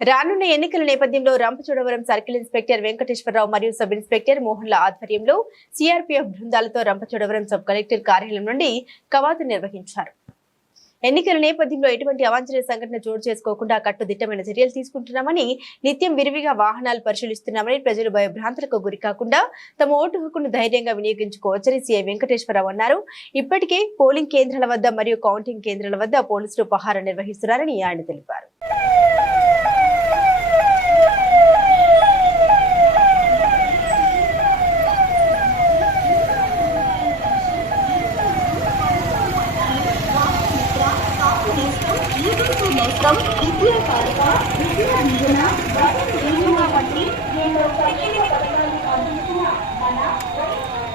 రానున్న ఎన్నికల నేపథ్యంలో రంపచోడవరం సర్కిల్ ఇన్స్పెక్టర్ వెంకటేశ్వరరావు మరియు సబ్ ఇన్స్పెక్టర్ మోహన్ల ఆధ్వర్యంలో సిఆర్పీఎఫ్ బృందాలతో రంపచోడవరం సబ్ కలెక్టర్ కార్యాలయం నుండి కవాతు నిర్వహించారు. ఎన్నికల నేపథ్యంలో ఎటువంటి అవాంఛనీయ సంఘటన చోటు చేసుకోకుండా కట్టుదిట్టమైన చర్యలు తీసుకుంటున్నామని నిత్యం విరివిగా వాహనాలు పరిశీలిస్తున్నామని ప్రజలు భయభ్రాంతులకు గురి కాకుండా తమ ఓటు హక్కును ధైర్యంగా వినియోగించుకోవచ్చని సీఐ వెంకటేశ్వరరావు అన్నారు. ఇప్పటికే పోలింగ్ కేంద్రాల వద్ద మరియు కౌంటింగ్ కేంద్రాల వద్ద పోలీసులు పహారా నిర్వహిస్తున్నారని ఆయన తెలిపారు. నేస్తం విద్యా కారక విద్యా నిజన వచన దీవెన వంటి ఎన్నో సంక్షేమ పథకాలు అందించిన మన వైఎస్ఆర్